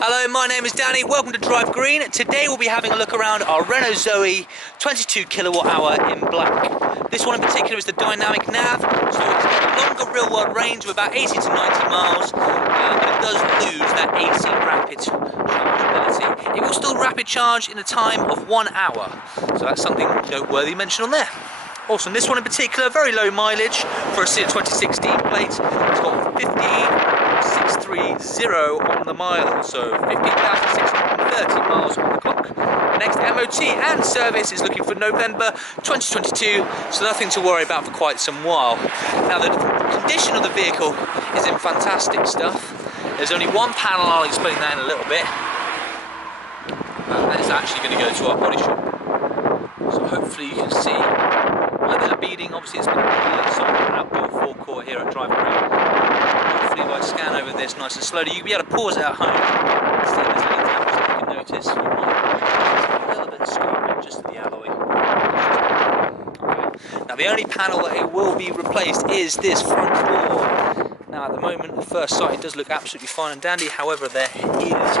Hello, my name is Danny. Welcome to Drive Green. Today we'll be having a look around our Renault Zoe 22 kilowatt hour in black. This one in particular is the Dynamique nav, so it's got a longer real world range of about 80 to 90 miles, but it does lose that AC rapid chargeability. It will still rapid charge in a time of 1 hour, so that's something noteworthy mentioned on there. Also, this one in particular, very low mileage for a 2016 plate. It's got 15,630 on the mile, so 15,630 miles on the clock. The next MOT and service is looking for November 2022, so nothing to worry about for quite some while. Now, the condition of the vehicle is in fantastic stuff. There's only one panel, I'll explain that in a little bit. That is actually going to go to our body shop. So hopefully you can see a little bit of beading. Obviously it's been an outdoor forecourt here at Drive Green. Hopefully if I scan over this nice and slowly, you'll be able to pause it at home and see if there's any damage that you can notice. You might a little bit of scarring just at the alloy. Okay. Now the only panel that it will be replaced is this front door. Now at the moment, at first sight, it does look absolutely fine and dandy. However, there is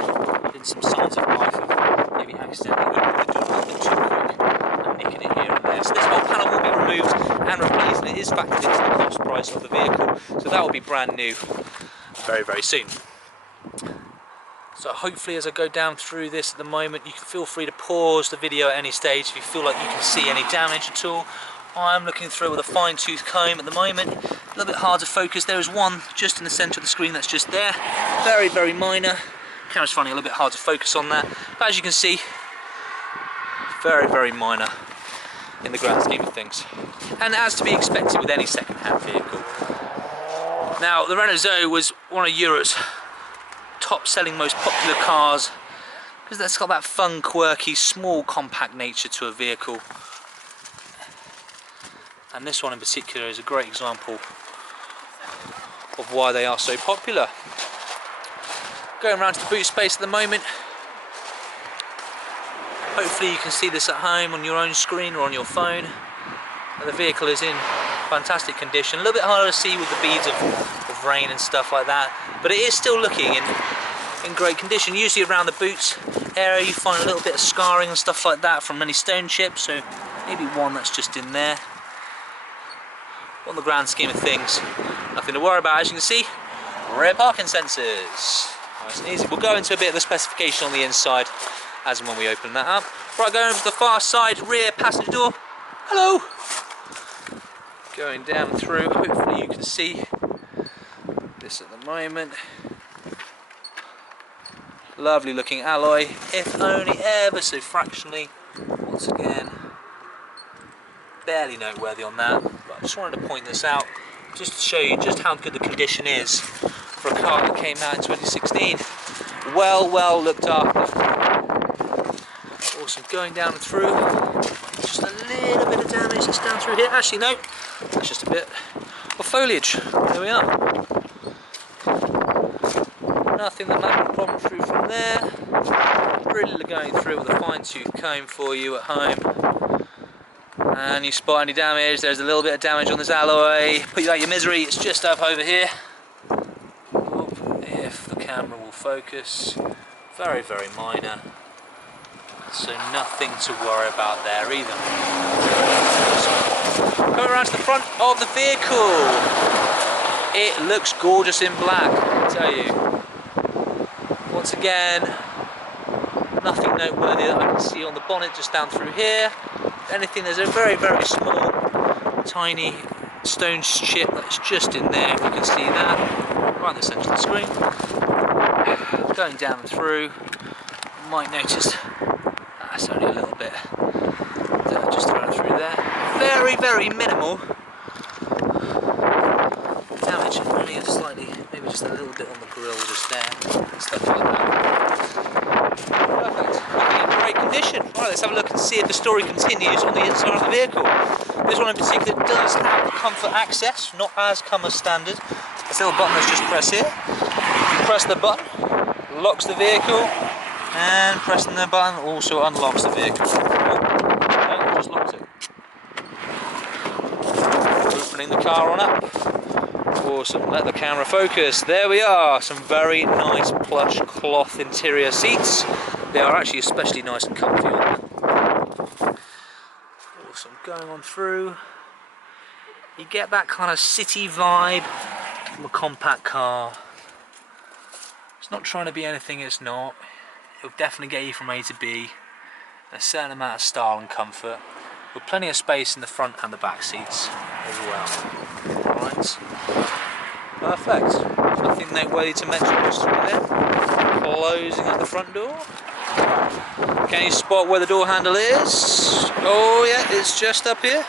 been some signs of life of maybe accidentally doing a little bit too quick and nicking it here and there. So this whole panel will be removed and replaced, and it is factored into the cost price of the vehicle. So that will be brand new very, very soon. So hopefully as I go down through this at the moment, you can feel free to pause the video at any stage if you feel like you can see any damage at all. I'm looking through with a fine-tooth comb at the moment. A little bit hard to focus. There is one just in the centre of the screen that's just there. Very, very minor. Camera's finding a little bit hard to focus on that. But as you can see, very, very minor in the grand scheme of things. And as to be expected with any second-hand vehicle. Now, the Renault Zoe was one of Europe's top-selling, most popular cars because it's got that fun, quirky, small, compact nature to a vehicle. And this one in particular is a great example of why they are so popular. Going around to the boot space at the moment. Hopefully you can see this at home on your own screen or on your phone. And the vehicle is in fantastic condition. A little bit harder to see with the beads of rain and stuff like that, but it is still looking in great condition. Usually around the boot area you find a little bit of scarring and stuff like that from many stone chips, so maybe one that's just in there. On the grand scheme of things, nothing to worry about. As you can see, rear parking sensors. Nice and easy. We'll go into a bit of the specification on the inside as and when we open that up. Right, going over to the far side, rear passenger door. Hello! Going down through, hopefully you can see this at the moment. Lovely looking alloy, if only ever so fractionally. Once again, barely noteworthy on that, but I just wanted to point this out just to show you just how good the condition is for a car that came out in 2016. Well looked after. Awesome. Going down and through, just a little bit of damage that's down through here. Actually no, that's just a bit of foliage. There we are. Nothing that might be a problem through from there. Really going through with a fine-tooth comb for you at home. And you spot any damage, there's a little bit of damage on this alloy. Put you out your misery, it's just up over here. If the camera will focus. Very, very minor. So nothing to worry about there either. Going around to the front of the vehicle. It looks gorgeous in black, I tell you. Once again, nothing noteworthy that I can see on the bonnet just down through here. Anything, there's a very, very small, tiny stone chip that's just in there, if you can see that, right in the centre of the screen. Going down through, you might notice that's only a little bit just around through there. Very, very minimal damage, only slightly, maybe just a little bit on the grille just there, stuff like that. Perfect. In great condition. Right, let's have a look and see if the story continues on the inside of the vehicle. This one in particular does have comfort access, not as come as standard. This little button that's just pressed here. You press the button, locks the vehicle, and pressing the button also unlocks the vehicle. Oh, no, just locked it. Opening the car on up. Awesome, let the camera focus. There we are, some very nice plush cloth interior seats. They are actually especially nice and comfy on them. Awesome, going on through. You get that kind of city vibe from a compact car. It's not trying to be anything it's not. It'll definitely get you from A to B. A certain amount of style and comfort. With plenty of space in the front and the back seats as well. Alright. Perfect. Nothing noteworthy to mention just through there. Closing at the front door. Can you spot where the door handle is? Oh yeah, it's just up here.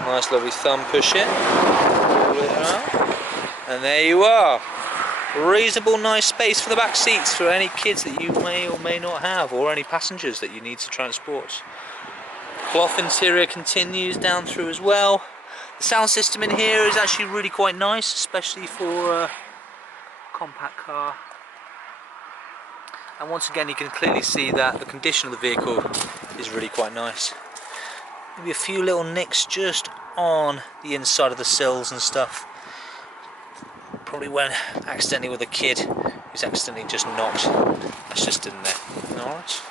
Nice lovely thumb push in. Pull it around. And there you are. Reasonable nice space for the back seats for any kids that you may or may not have, or any passengers that you need to transport. Cloth interior continues down through as well. The sound system in here is actually really quite nice, especially for a compact car. And once again you can clearly see that the condition of the vehicle is really quite nice. Maybe a few little nicks just on the inside of the sills and stuff. Probably went accidentally with a kid who's accidentally just knocked. That's just in there. Alright.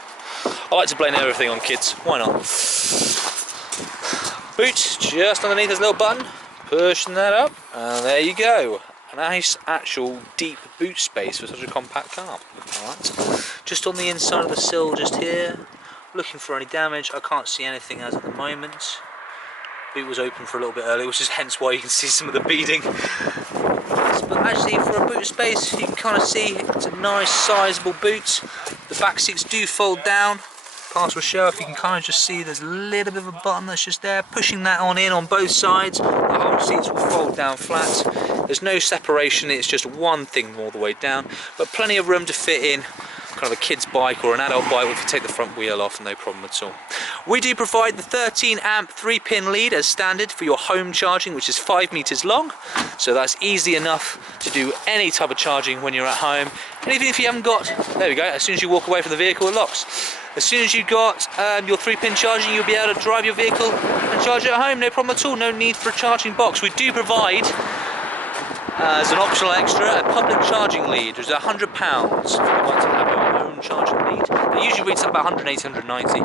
I like to blame everything on kids, why not? Boot just underneath this little button, pushing that up, and there you go. A nice actual deep boot space for such a compact car. Alright. Just on the inside of the sill just here, looking for any damage. I can't see anything as at the moment. Boot was open for a little bit earlier, which is hence why you can see some of the beading. But actually for a boot space you can kind of see it's a nice sizable boot. The back seats do fold down. Past will show if you can kind of just see there's a little bit of a button that's just there. Pushing that on in on both sides, the whole seats will fold down flat. There's no separation, it's just one thing all the way down, but plenty of room to fit in kind of a kid's bike or an adult bike if you take the front wheel off, no problem at all. We do provide the 13 amp 3-pin lead as standard for your home charging, which is 5 meters long, so that's easy enough to do any type of charging when you're at home. And even if you haven't got, there we go, as soon as you walk away from the vehicle it locks. As soon as you've got your 3-pin charging, you'll be able to drive your vehicle and charge it at home, no problem at all, no need for a charging box. We do provide, as an optional extra, a public charging lead, which is £100 if you'd like to have your own charging lead. They usually reach about 180, 190,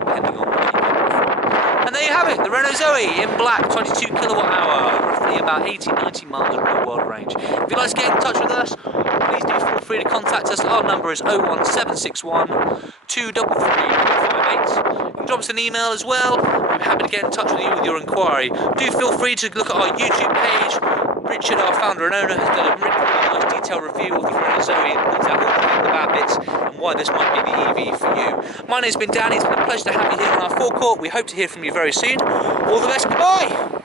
depending on where you get it from. And there you have it, the Renault Zoe in black, 22 kilowatt hour, roughly about 80-90 miles of real world range. If you'd like to get in touch with us, please do feel free to contact us. Our number is 01761 233 558. You can drop us an email as well. We're happy to get in touch with you with your inquiry. Do feel free to look at our YouTube page. Richard, our founder and owner, has done a really nice detailed review of the Renault Zoe and points out all the bad bits and why this might be the EV for you. My name's been Danny, it's been a pleasure to have you here on our forecourt. We hope to hear from you very soon. All the best, goodbye!